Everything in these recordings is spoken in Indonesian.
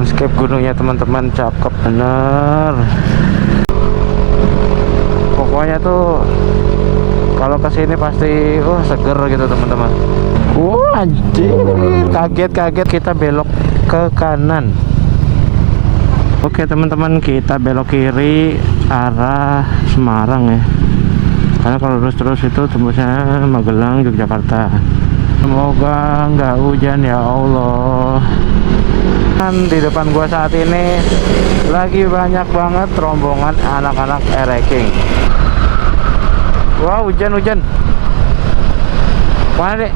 landscape gunungnya teman-teman, cakep bener. Pokoknya tuh kalau kesini pasti seger gitu teman-teman. Anjir, kaget kita belok ke kanan. Oke teman-teman, kita belok kiri arah Semarang ya, karena kalau terus itu tembusnya Magelang, Yogyakarta. Semoga nggak hujan ya Allah. Dan di depan gua saat ini lagi banyak banget rombongan anak-anak ereking. Wah, hujan. Mana dek?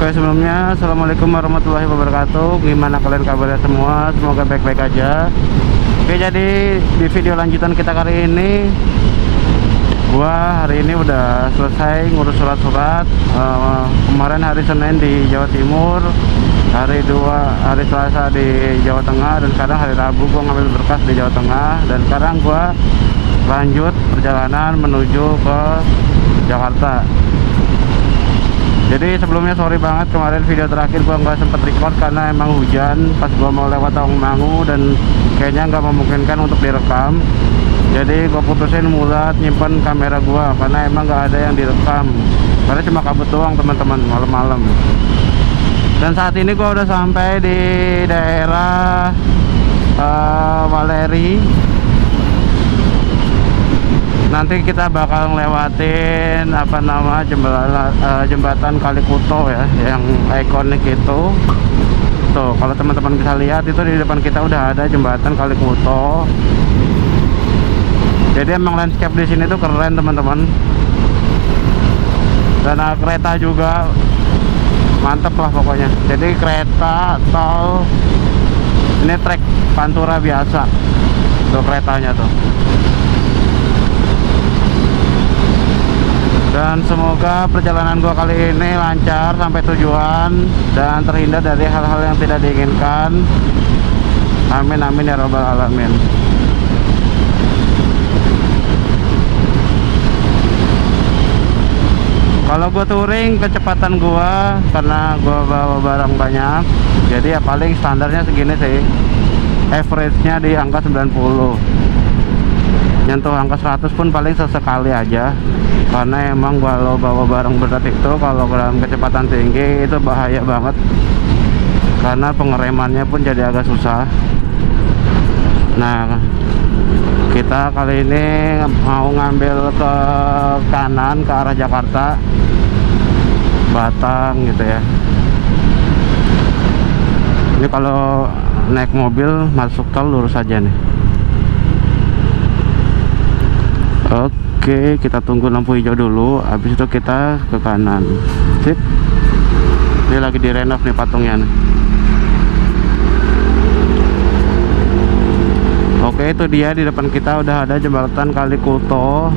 Oke, sebelumnya assalamualaikum warahmatullahi wabarakatuh. Gimana kalian kabarnya semua? Semoga baik-baik aja. Oke, jadi di video lanjutan kita kali ini, gua hari ini udah selesai ngurus surat-surat. Kemarin hari Senin di Jawa Timur, hari Selasa di Jawa Tengah, dan sekarang hari Rabu gua ngambil berkas di Jawa Tengah, dan sekarang gua lanjut perjalanan menuju ke Jakarta. Jadi sebelumnya sorry banget, kemarin video terakhir gua nggak sempet record karena emang hujan pas gua mau lewat Tawangmangu dan kayaknya nggak memungkinkan untuk direkam. Jadi gua putusin mulat nyimpen kamera gua karena emang nggak ada yang direkam, karena cuma kabut doang teman-teman malam-malam. Dan saat ini gua udah sampai di daerah Waleri. Nanti kita bakal ngelewatin jembatan Kalikuto ya, yang ikonik itu. Tuh, kalau teman-teman bisa lihat itu di depan kita udah ada jembatan Kalikuto. Jadi emang landscape di sini tuh keren teman-teman. Dan kereta juga mantep lah pokoknya. Jadi kereta tol ini trek Pantura biasa. Tuh keretanya tuh. Dan semoga perjalanan gua kali ini lancar sampai tujuan dan terhindar dari hal-hal yang tidak diinginkan. Amin amin ya robbal alamin. Kalau gua touring, kecepatan gua karena gua bawa barang banyak, jadi ya paling standarnya segini sih. Average-nya di angka 90. Nyentuh angka 100 pun paling sesekali aja, karena emang kalau bawa barang berat itu kalau dalam kecepatan tinggi itu bahaya banget, karena pengeremannya pun jadi agak susah. Nah, kita kali ini mau ngambil ke kanan ke arah Jakarta, Batang gitu ya. Ini kalau naik mobil masuk tol lurus aja nih. Oke, kita tunggu lampu hijau dulu, habis itu kita ke kanan. Sip. Ini lagi direnov nih patungnya nih. Oke, itu dia di depan kita udah ada jembatan Kalikuto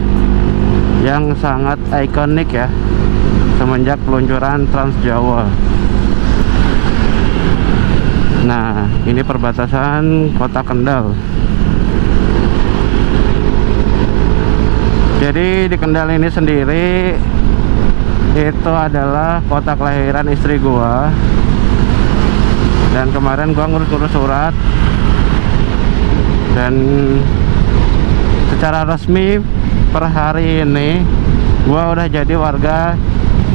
yang sangat ikonik ya, semenjak peluncuran Trans Jawa. Nah, ini perbatasan Kota Kendal. Jadi di Kendal ini sendiri itu adalah kota kelahiran istri gua. Dan kemarin gua ngurus surat, dan secara resmi per hari ini gua udah jadi warga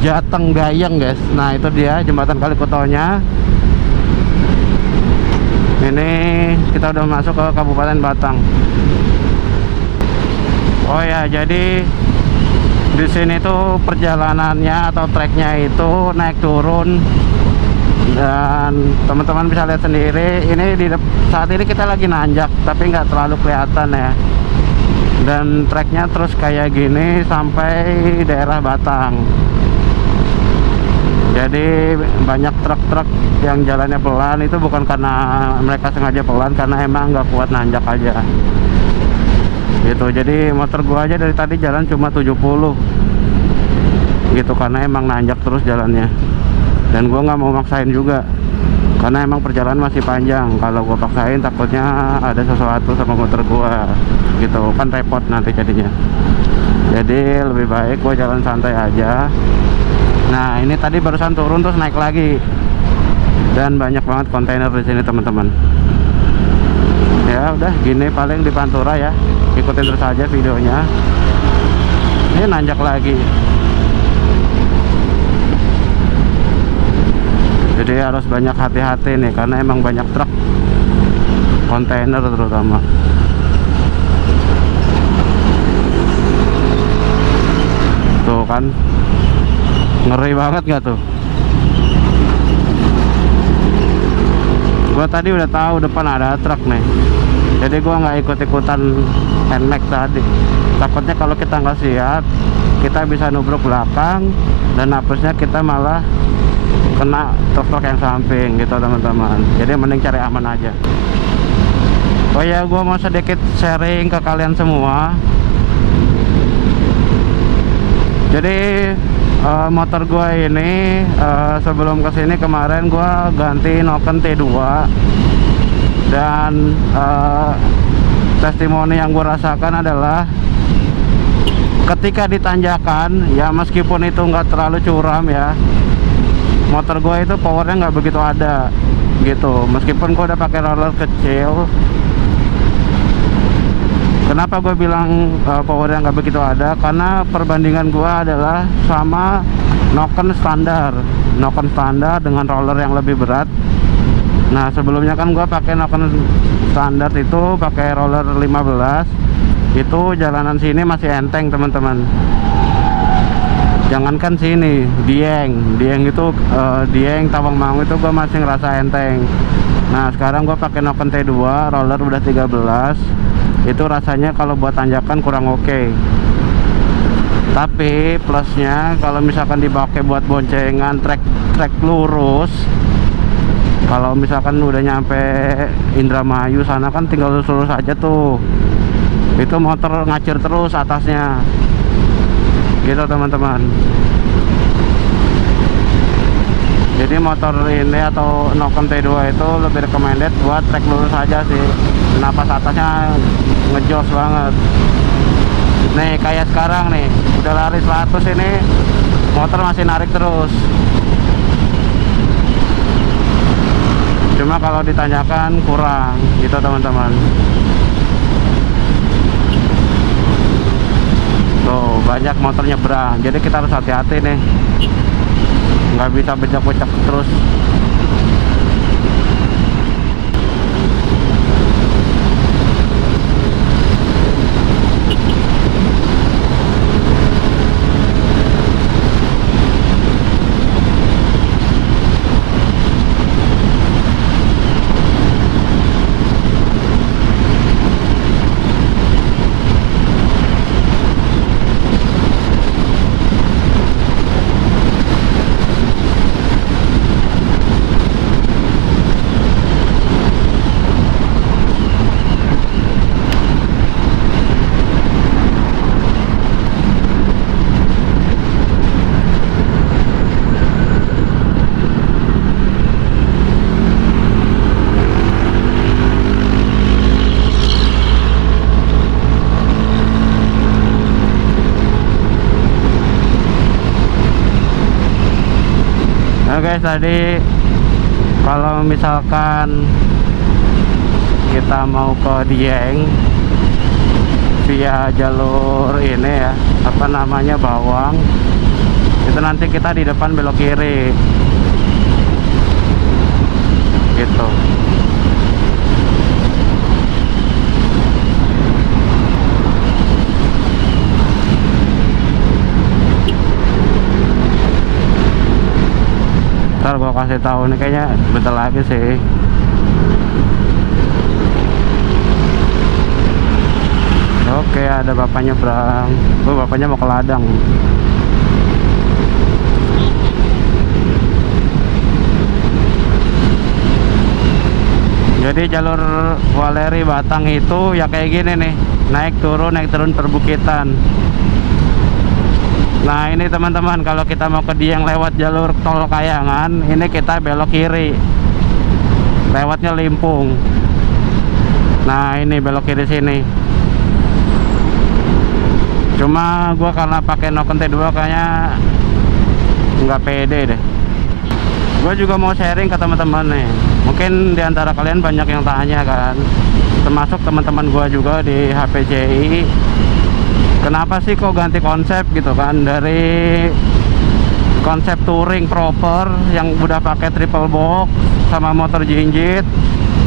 Jateng Gayeng guys. Nah, itu dia jembatan Kalikutonya. Ini kita udah masuk ke Kabupaten Batang. Oh ya, jadi di sini tuh perjalanannya atau treknya itu naik turun, dan teman-teman bisa lihat sendiri. Ini saat ini kita lagi nanjak, tapi nggak terlalu kelihatan ya. Dan treknya terus kayak gini sampai daerah Batang. Jadi banyak truk-truk yang jalannya pelan, itu bukan karena mereka sengaja pelan, karena emang nggak kuat nanjak aja gitu. Jadi motor gua aja dari tadi jalan cuma 70 gitu, karena emang nanjak terus jalannya. dan gua nggak mau maksain juga karena emang perjalanan masih panjang. Kalau gua paksain takutnya ada sesuatu sama motor gua gitu kan, repot nanti jadinya. Jadi lebih baik gua jalan santai aja. Nah ini tadi barusan turun terus naik lagi, dan banyak banget kontainer di sini teman-teman. Ya udah gini paling di Pantura ya, ikutin terus aja videonya. Ini nanjak lagi, jadi harus banyak hati-hati nih karena emang banyak truk kontainer terutama. Tuh kan, ngeri banget gak tuh? Gua tadi udah tahu depan ada truk nih, jadi gua nggak ikut-ikutan NMAX tadi. Takutnya kalau kita nggak siap, kita bisa nubruk belakang dan hapusnya kita malah kena truk yang samping gitu teman-teman. Jadi mending cari aman aja. Oh ya, gua mau sedikit sharing ke kalian semua. Jadi motor gua ini sebelum kesini kemarin gua ganti noken T2, dan testimoni yang gua rasakan adalah ketika ditanjakan ya, meskipun itu nggak terlalu curam ya, motor gua itu powernya nggak begitu ada gitu. Meskipun gua udah pakai roller kecil. Kenapa gue bilang powernya nggak begitu ada? Karena perbandingan gue adalah sama noken standar dengan roller yang lebih berat. Nah sebelumnya kan gue pakai noken standar itu pakai roller 15, itu jalanan sini masih enteng teman-teman. Jangankan sini, Dieng itu Dieng Tawangmangu itu gue masih ngerasa enteng. Nah sekarang gue pakai noken T2 roller udah 13, itu rasanya kalau buat tanjakan kurang oke. Tapi plusnya kalau misalkan dipakai buat boncengan trek lurus, kalau misalkan udah nyampe Indramayu sana kan tinggal lurus aja tuh, itu motor ngacir terus atasnya gitu teman-teman. Jadi motor ini atau noken T2 itu lebih recommended buat trek lurus aja sih. Napas atasnya ngejos banget. Nih kayak sekarang nih, udah lari 100 ini, motor masih narik terus. Cuma kalau ditanyakan kurang gitu teman-teman. Tuh banyak motor nyebrang, jadi kita harus hati-hati nih, nggak bisa bejak-bejak terus. Guys, tadi kalau misalkan kita mau ke Dieng via jalur ini ya, apa namanya, Bawang, itu nanti kita di depan belok kiri gitu. Ntar gua kasih tahu nih, kayaknya bentar lagi sih. Oke, ada bapaknya nyebrang. Bapaknya mau ke ladang. Jadi jalur Waleri Batang itu ya kayak gini nih, naik turun perbukitan. Nah ini teman-teman, kalau kita mau ke Dieng lewat jalur tol Kayangan, ini kita belok kiri, lewatnya Limpung. Nah ini belok kiri sini. Cuma gua karena pakai Noken T2 kayaknya nggak pede deh. Gue juga mau sharing ke teman-teman nih. Mungkin diantara kalian banyak yang tanya kan, termasuk teman-teman gua juga di HPCI, kenapa sih kok ganti konsep gitu kan, dari konsep touring proper yang udah pakai triple box sama motor jinjit,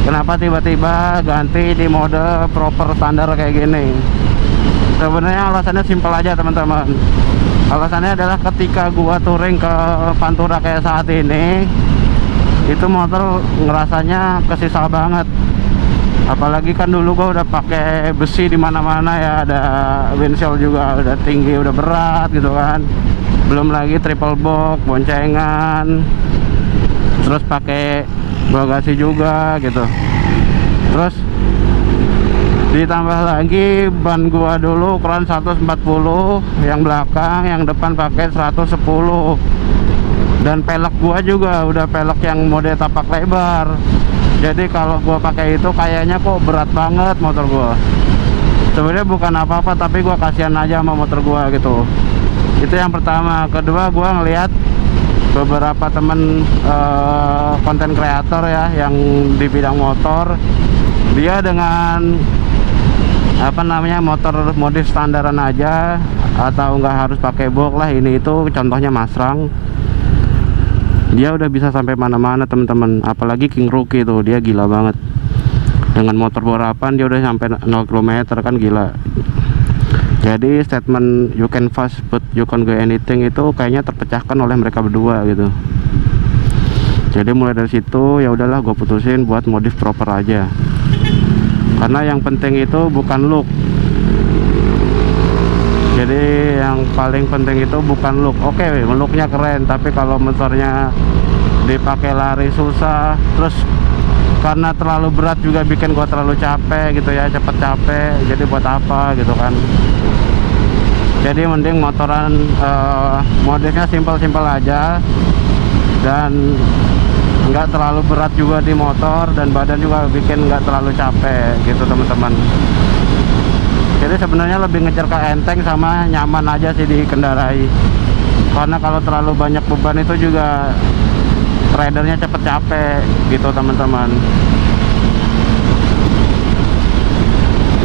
kenapa tiba-tiba ganti di mode proper standar kayak gini? Sebenarnya alasannya simpel aja teman-teman. Alasannya adalah ketika gua touring ke Pantura kayak saat ini, itu motor ngerasanya kesisa banget. Apalagi kan dulu gua udah pakai besi di mana-mana ya, ada windshield juga udah tinggi, udah berat gitu kan. Belum lagi triple box, boncengan, terus pakai bagasi juga gitu. Terus ditambah lagi ban gua dulu ukuran 140, yang belakang, yang depan pakai 110. Dan pelek gua juga udah pelek yang mode tapak lebar. Jadi kalau gua pakai itu kayaknya kok berat banget motor gua. Sebenarnya bukan apa-apa, tapi gua kasihan aja sama motor gua gitu. Itu yang pertama. Kedua, gua ngelihat beberapa temen konten kreator ya yang di bidang motor, dia dengan motor modif standaran aja, atau nggak harus pakai box lah, ini itu contohnya Masrang, dia udah bisa sampai mana-mana teman-teman. Apalagi King Rookie tuh, dia gila banget dengan motor borapan, dia udah sampai 0 km kan, gila. Jadi statement you can fast but you can't go anything itu kayaknya terpecahkan oleh mereka berdua gitu. Jadi mulai dari situ ya udahlah, gue putusin buat modif proper aja. Karena yang penting itu bukan look. Jadi yang paling penting itu bukan look. Oke, looknya keren, tapi kalau motornya dipakai lari susah, terus karena terlalu berat juga bikin gua terlalu capek gitu ya, cepet capek. Jadi buat apa gitu kan. Jadi mending motoran modifnya simpel-simpel aja, dan nggak terlalu berat juga di motor, dan badan juga bikin nggak terlalu capek gitu teman-teman. Jadi sebenarnya lebih ngejar ke enteng sama nyaman aja sih dikendarai. Karena kalau terlalu banyak beban itu juga ridernya cepet capek gitu teman-teman.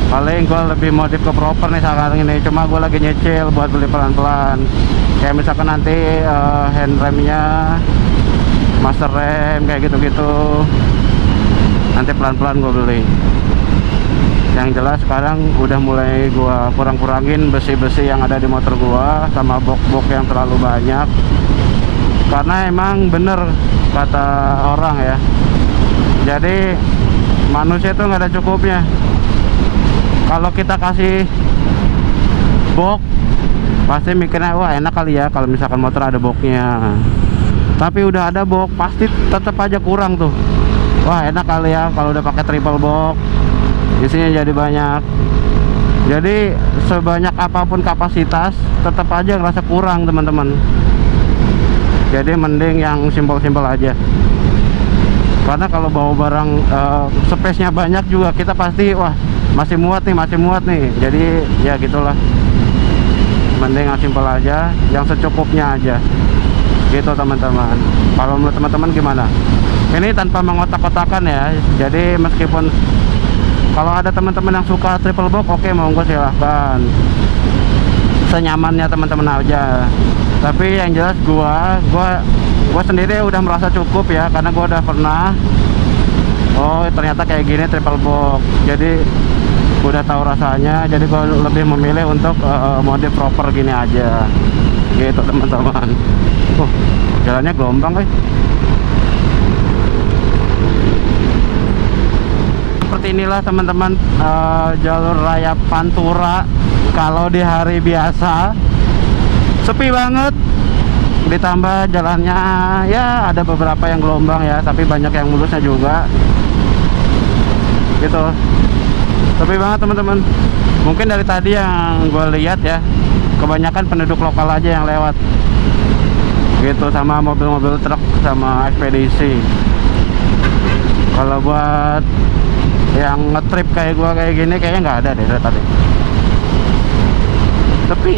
Paling gue lebih modif ke proper nih sekarang ini. Cuma gue lagi nyicil buat beli pelan-pelan. Kayak misalkan nanti handremnya, master rem, kayak gitu-gitu, nanti pelan-pelan gue beli. Yang jelas sekarang udah mulai gue kurang-kurangin besi-besi yang ada di motor gue, sama box-box yang terlalu banyak. Karena emang bener kata orang ya, jadi manusia itu nggak ada cukupnya. Kalau kita kasih box, pasti mikirnya wah enak kali ya kalau misalkan motor ada boxnya. Tapi udah ada box pasti tetap aja kurang tuh. Wah enak kali ya kalau udah pakai triple box, isinya jadi banyak. Jadi sebanyak apapun kapasitas, tetap aja ngerasa kurang teman-teman. Jadi mending yang simpel-simpel aja. Karena kalau bawa barang space-nya banyak juga, kita pasti wah masih muat nih. Jadi ya gitulah. Mending yang simpel aja, yang secukupnya aja. Gitu teman-teman. Kalau menurut teman-teman gimana? Ini tanpa mengotak-kotakan ya. Jadi meskipun kalau ada teman-teman yang suka triple box, oke, monggo silahkan, senyamannya teman-teman aja. Tapi yang jelas gua sendiri udah merasa cukup ya, karena gua udah pernah, oh ternyata kayak gini triple box. Jadi udah tahu rasanya. Jadi gua lebih memilih untuk mode proper gini aja. Gitu teman-teman. Jalannya gelombang seperti inilah teman-teman, jalur raya Pantura kalau di hari biasa sepi banget. Ditambah jalannya ya ada beberapa yang gelombang ya, tapi banyak yang mulusnya juga gitu. Sepi banget teman-teman. Mungkin dari tadi yang gue lihat ya, kebanyakan penduduk lokal aja yang lewat gitu, sama mobil-mobil truk sama ekspedisi. Kalau buat yang ngetrip kayak gua kayak gini kayaknya nggak ada deh dari tadi. Sepi.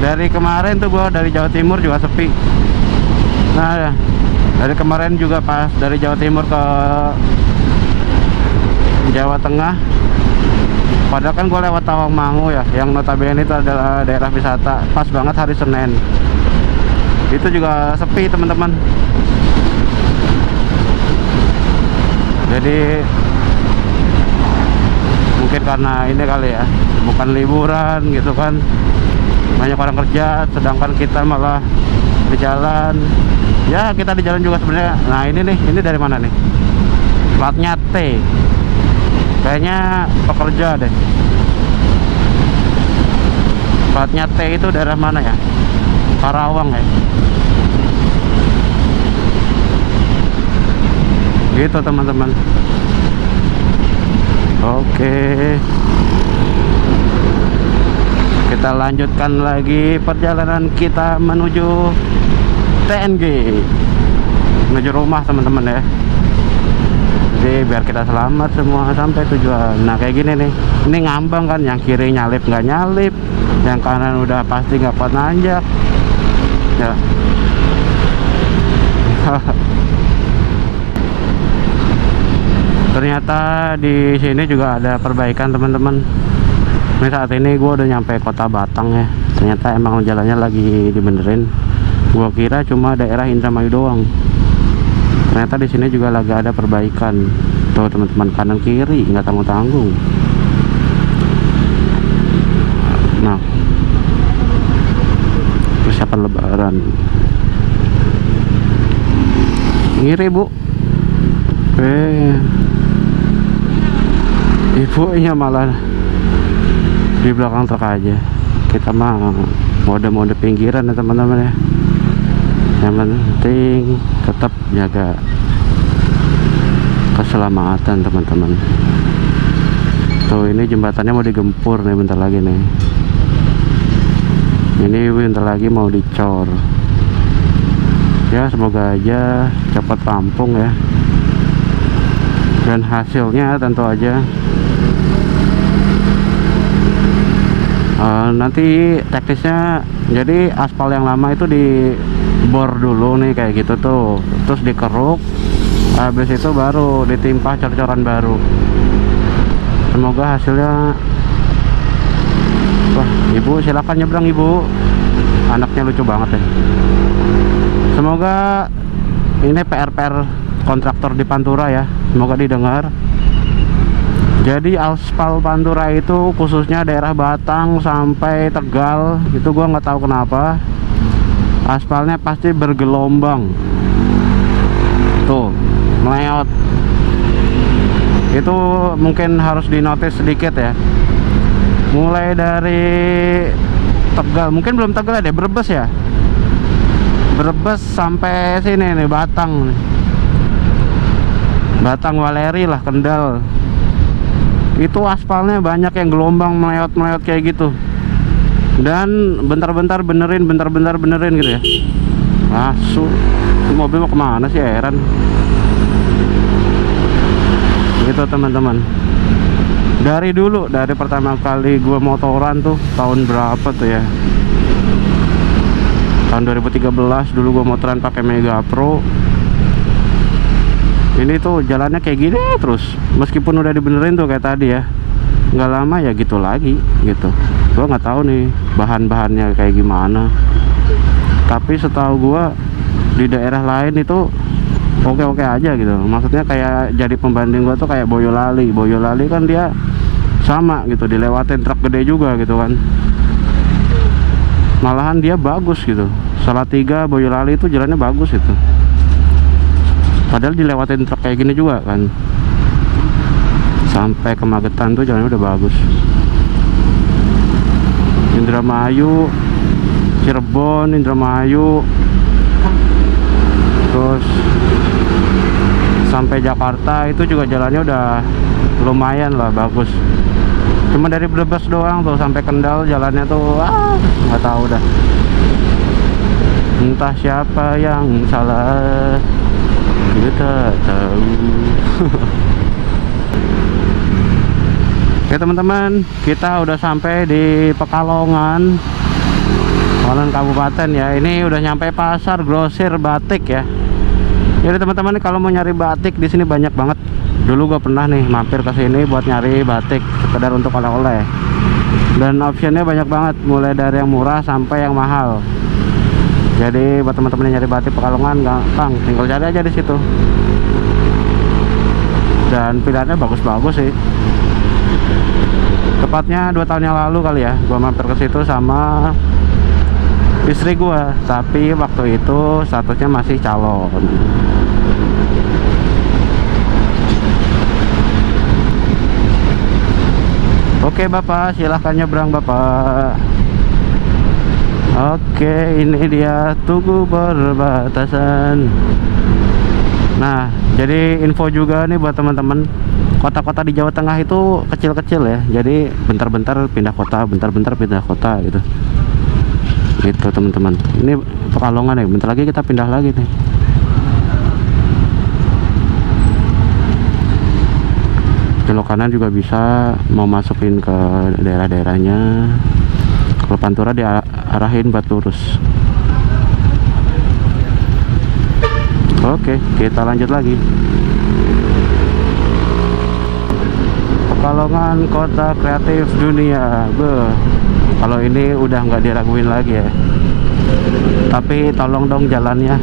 Dari kemarin tuh gua dari Jawa Timur juga sepi. Nah, dari kemarin juga pas dari Jawa Timur ke Jawa Tengah, padahal kan gue lewat Tawangmangu ya, yang notabene itu adalah daerah wisata, pas banget hari Senin. Itu juga sepi teman-teman. Jadi mungkin karena ini kali ya, bukan liburan gitu kan, banyak orang kerja, sedangkan kita malah di jalan. Ya kita di jalan juga sebenarnya. Nah ini nih, ini dari mana nih? Platnya T. Kayaknya pekerja deh. Platnya T itu daerah mana ya? Karawang ya. Gitu teman-teman. Oke. Kita lanjutkan lagi perjalanan kita menuju TNG, menuju rumah teman-teman ya. Jadi biar kita selamat semua sampai tujuan. Nah kayak gini nih, ini ngambang kan, yang kiri nyalip nggak nyalip, yang kanan udah pasti nggak kuat nanjak ya. Ternyata di sini juga ada perbaikan teman-teman. Ini saat ini gue udah nyampe kota Batang ya. Ternyata emang jalannya lagi dibenerin. Gua kira cuma daerah Indramayu doang. Ternyata di sini juga lagi ada perbaikan. Tuh teman-teman, kanan kiri nggak tanggung-tanggung. Nah, persiapan Lebaran. Ngiri bu. Ibunya malah di belakang truk aja. Kita mah mode-mode pinggiran ya teman-teman ya. Yang penting tetap jaga keselamatan teman-teman. Tuh ini jembatannya mau digempur nih bentar lagi nih. Ini bentar lagi mau dicor. Ya semoga aja cepat rampung ya. Dan hasilnya tentu aja nanti teknisnya, jadi aspal yang lama itu dibor dulu nih kayak gitu tuh, terus dikeruk, habis itu baru ditimpa cor-coran baru. Semoga hasilnya. Wah ibu silakan nyebrang ibu, anaknya lucu banget ya. Semoga ini PR kontraktor di Pantura ya, semoga didengar. Jadi aspal Pantura itu khususnya daerah Batang sampai Tegal itu gua nggak tahu kenapa aspalnya pasti bergelombang. Tuh meleot. Itu mungkin harus dinotis sedikit ya. Mulai dari Tegal, mungkin belum Tegal deh, Brebes ya. Brebes sampai sini nih Batang. Batang Waleri lah, Kendal. Itu aspalnya banyak yang gelombang meleot-meleot kayak gitu. Dan bentar-bentar benerin, bentar-bentar benerin gitu ya. Asu, itu mobil mau kemana sih, heran. Gitu teman-teman. Dari dulu, dari pertama kali gue motoran tuh tahun berapa tuh ya, tahun 2013 dulu gue motoran pakai Mega Pro. Ini tuh jalannya kayak gini terus, meskipun udah dibenerin tuh kayak tadi ya, nggak lama ya gitu lagi gitu. Gua nggak tahu nih bahan-bahannya kayak gimana, tapi setahu gua di daerah lain itu oke-oke aja gitu. Maksudnya kayak jadi pembanding gua tuh kayak Boyolali. Boyolali kan dia sama gitu, dilewatin truk gede juga gitu kan, malahan dia bagus gitu. Salatiga Boyolali itu jalannya bagus itu, padahal dilewatin truk kayak gini juga kan. Sampai ke Magetan tuh jalannya udah bagus. Indramayu, Cirebon, Indramayu, terus sampai Jakarta itu juga jalannya udah lumayan lah bagus. Cuma dari Brebes doang tuh sampai Kendal jalannya tuh nggak tahu dah. Entah siapa yang salah, kita tahu. Oke teman-teman, kita udah sampai di Pekalongan Kabupaten ya. Ini udah nyampe pasar grosir batik ya. Jadi teman-teman kalau mau nyari batik di sini banyak banget. Dulu gue pernah nih mampir ke sini buat nyari batik sekedar untuk oleh-oleh. Dan optionnya banyak banget, mulai dari yang murah sampai yang mahal. Jadi buat teman-teman yang nyari batik Pekalongan gampang, tinggal cari aja di situ. Dan pilihannya bagus-bagus sih. Tepatnya 2 tahun yang lalu kali ya, gue mampir ke situ sama istri gue. Tapi waktu itu statusnya masih calon. Oke Bapak, silahkan nyebrang Bapak. Oke, ini dia Tugu Perbatasan. Nah, jadi info juga nih buat teman-teman. Kota-kota di Jawa Tengah itu kecil-kecil ya. Jadi bentar-bentar pindah kota, bentar-bentar pindah kota gitu. Gitu teman-teman. Ini Pekalongan ya, bentar lagi kita pindah lagi nih. Belok kanan juga bisa, mau masukin ke daerah-daerahnya. Kalau Pantura diarahin buat lurus. Oke, kita lanjut lagi. Pekalongan kota kreatif dunia. Kalau ini udah nggak diraguin lagi ya. Tapi tolong dong jalannya.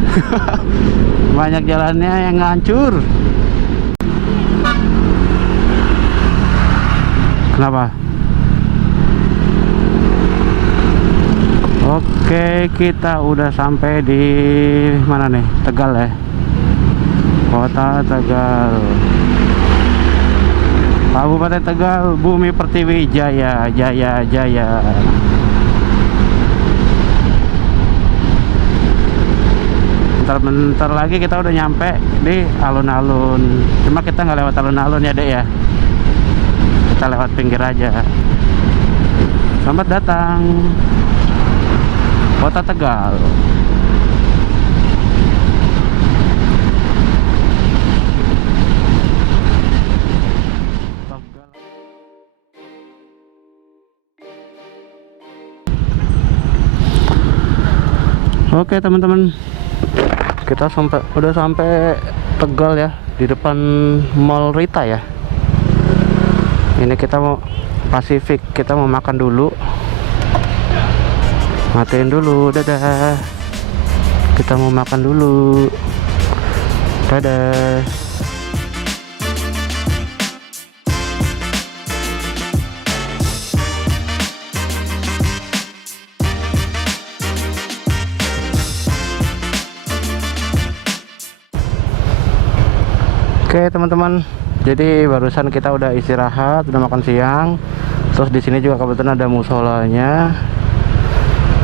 Banyak jalannya yang hancur. Kenapa? Oke, kita udah sampai di mana nih? Tegal ya. Kota Tegal. Kabupaten Tegal, Bumi Pertiwi Jaya, Jaya, Jaya. Bentar lagi kita udah nyampe di alun-alun. Cuma kita nggak lewat alun-alun ya dek ya. Kita lewat pinggir aja. Selamat datang Kota Tegal. Oke teman-teman, kita udah sampai Tegal ya, di depan Mall Rita ya. Ini kita mau Pasifik, kita mau makan dulu. Matiin dulu, dadah. Kita mau makan dulu. Dadah. Oke teman-teman, jadi barusan kita udah istirahat, udah makan siang. Terus di sini juga kebetulan ada musolanya.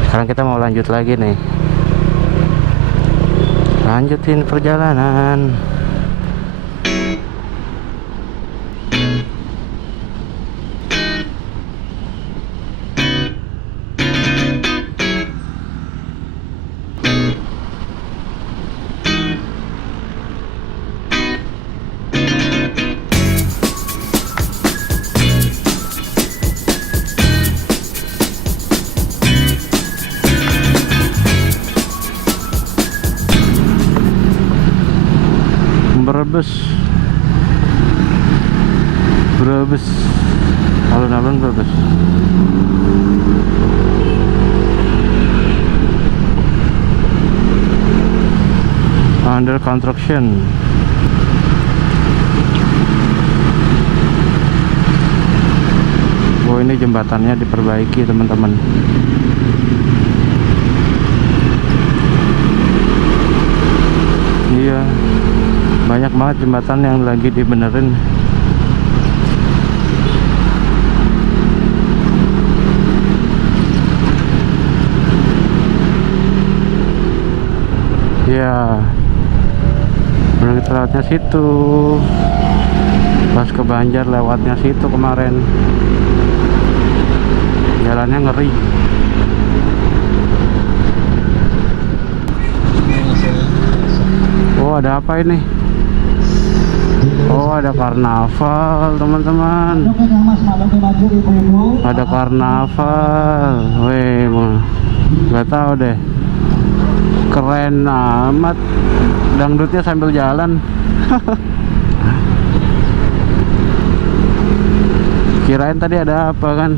Sekarang kita mau lanjut lagi nih, lanjutin perjalanan. Brebes, alun-alun Brebes. Under construction. Oh, ini jembatannya diperbaiki teman-teman. Iya, banyak banget jembatan yang lagi dibenerin. Ya, udah kita lewatnya situ. Pas ke Banjar lewatnya situ kemarin. jalannya ngeri. Oh, ada apa ini? Oh, ada karnaval teman-teman. Ada karnaval. Weh, nggak tahu deh. Keren amat. Dangdutnya sambil jalan. Kirain tadi ada apa kan?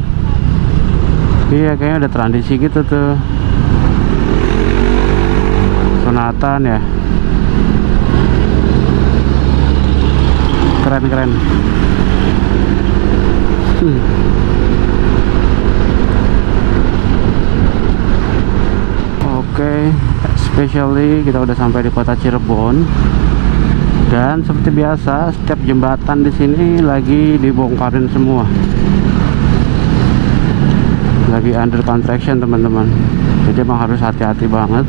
Iya, kayaknya ada tradisi gitu tuh. Sunatan ya. Keren. Oke, especially kita udah sampai di kota Cirebon. Dan seperti biasa, setiap jembatan di sini lagi dibongkarin semua. Lagi under construction teman-teman. Jadi emang harus hati-hati banget.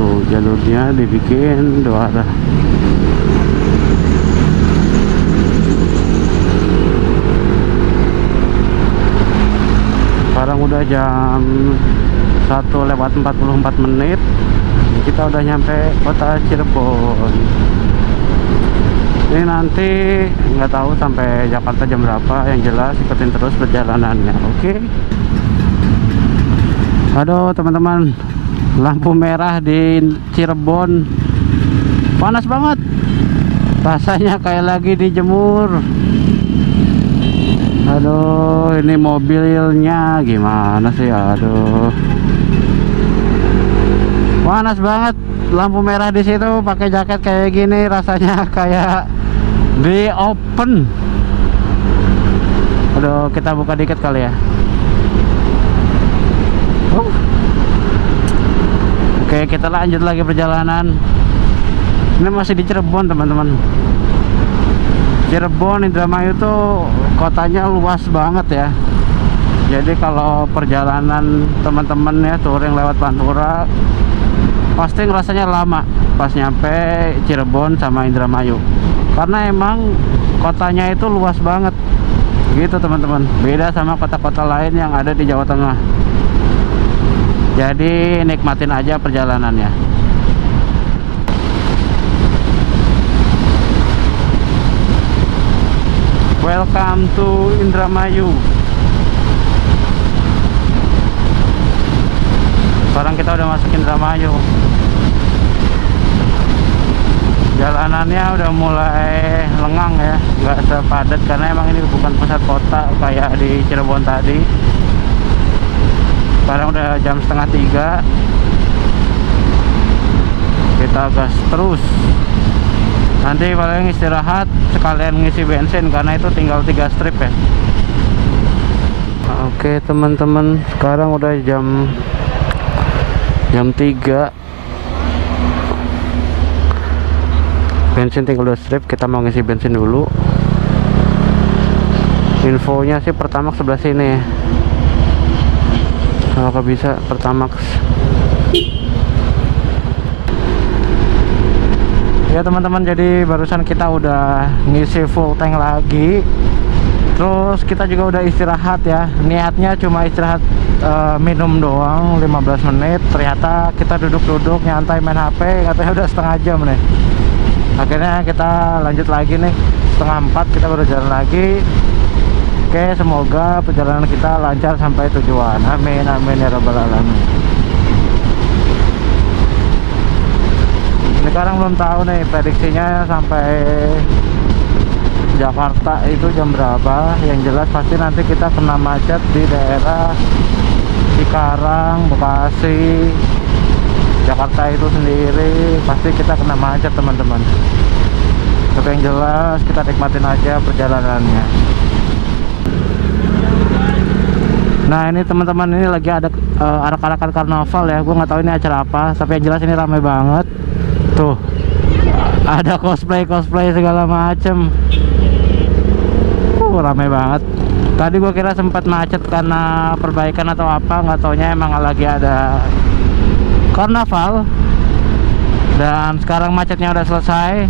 Tuh, jalurnya dibikin dua arah. Sekarang udah jam 1:44. Kita udah nyampe kota Cirebon. Ini nanti nggak tahu sampai Jakarta jam berapa. Yang jelas ikutin terus perjalanannya. Oke. Aduh teman-teman, lampu merah di Cirebon panas banget. Rasanya kayak lagi dijemur. Aduh, ini mobilnya gimana sih? Aduh, panas banget. Lampu merah di situ, pakai jaket kayak gini rasanya kayak di open. Aduh, kita buka dikit kali ya. Oke, kita lanjut lagi perjalanan. Ini masih di Cirebon teman-teman. Cirebon, Indramayu tuh kotanya luas banget ya. Jadi kalau perjalanan teman-teman ya touring lewat Pantura, pasti ngerasanya lama pas nyampe Cirebon sama Indramayu. Karena emang kotanya itu luas banget. Gitu teman-teman. Beda sama kota-kota lain yang ada di Jawa Tengah. Jadi nikmatin aja perjalanannya. Welcome to Indramayu. Sekarang kita udah masuk Indramayu. Jalanannya udah mulai lengang ya, nggak sepadat karena emang ini bukan pusat kota kayak di Cirebon tadi. Sekarang udah jam 2:30. Kita gas terus. Nanti paling istirahat sekalian ngisi bensin karena itu tinggal 3 strip ya. Oke teman-teman, sekarang udah jam 3. Bensin tinggal 2 strip, kita mau ngisi bensin dulu. Infonya sih Pertamax sebelah sini. Kalau bisa Pertamax. Ya teman-teman, jadi barusan kita udah ngisi full tank lagi. Terus kita juga udah istirahat ya. Niatnya cuma istirahat minum doang 15 menit. Ternyata kita duduk-duduk nyantai main HP, katanya udah setengah jam nih. Akhirnya kita lanjut lagi nih, 3:30 kita baru jalan lagi. Oke, semoga perjalanan kita lancar sampai tujuan. Amin amin ya rabbal alamin. Sekarang belum tahu nih prediksinya sampai Jakarta itu jam berapa. Yang jelas pasti nanti kita kena macet di daerah Cikarang, Bekasi, Jakarta itu sendiri. Pasti kita kena macet teman-teman. Tapi yang jelas kita nikmatin aja perjalanannya. Nah ini teman-teman, ini lagi ada arak-arakan karnaval ya. Gue nggak tahu ini acara apa, tapi yang jelas ini ramai banget. Tuh ada cosplay segala macem. Ramai banget. Tadi gua kira sempat macet karena perbaikan atau apa, nggak taunya emang lagi ada karnaval. Dan sekarang macetnya udah selesai.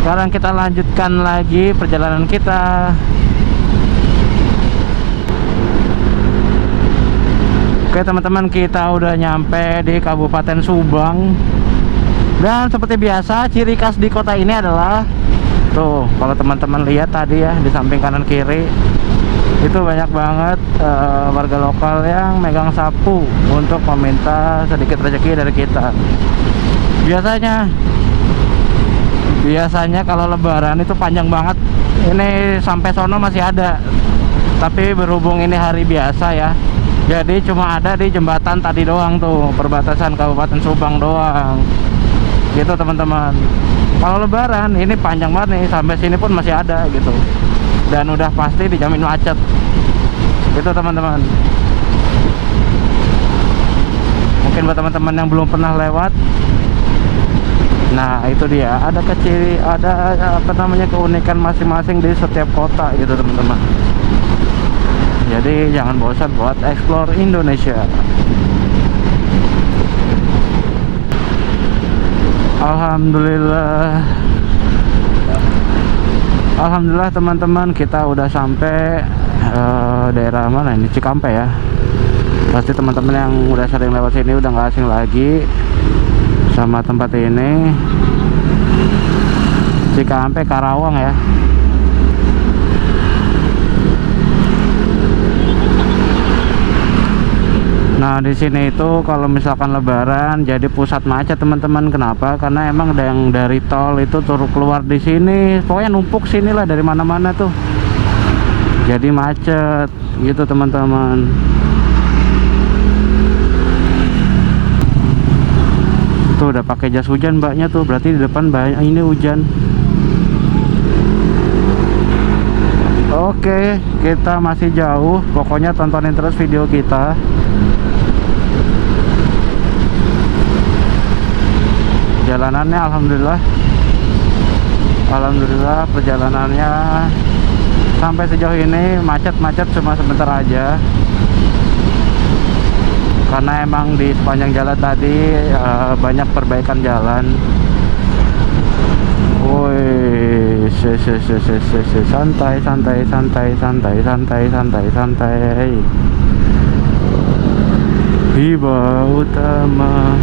Sekarang kita lanjutkan lagi perjalanan kita. Oke teman-teman, kita udah nyampe di Kabupaten Subang. Dan seperti biasa, ciri khas di kota ini adalah tuh, kalau teman-teman lihat tadi ya, di samping kanan kiri itu banyak banget warga lokal yang megang sapu untuk meminta sedikit rezeki dari kita. Biasanya kalau lebaran itu panjang banget. Ini sampai sono masih ada. Tapi berhubung ini hari biasa ya, jadi cuma ada di jembatan tadi doang tuh, perbatasan Kabupaten Subang doang. Gitu teman-teman. Kalau lebaran ini panjang banget nih, sampai sini pun masih ada gitu. Dan udah pasti dijamin macet. Gitu teman-teman. Mungkin buat teman-teman yang belum pernah lewat, nah itu dia, ada apa namanya, keunikan masing-masing di setiap kota gitu teman-teman. Jadi jangan bosan buat explore Indonesia. Alhamdulillah teman-teman, kita udah sampai daerah mana ini, Cikampek ya. Pasti teman-teman yang udah sering lewat sini udah nggak asing lagi sama tempat ini. Cikampek, Karawang ya. Nah di sini itu kalau misalkan lebaran jadi pusat macet teman-teman. Kenapa? Karena emang ada yang dari tol itu turun keluar di sini, pokoknya numpuk sini lah, dari mana-mana tuh. Jadi macet gitu teman-teman. Tuh udah pakai jas hujan mbaknya tuh, berarti di depan banyak ini hujan. Oke, kita masih jauh, pokoknya tontonin terus video kita. Jalanannya alhamdulillah perjalanannya sampai sejauh ini macet-macet cuma sebentar aja, karena emang di sepanjang jalan tadi banyak perbaikan jalan. Woi, santai. Hiba Utama.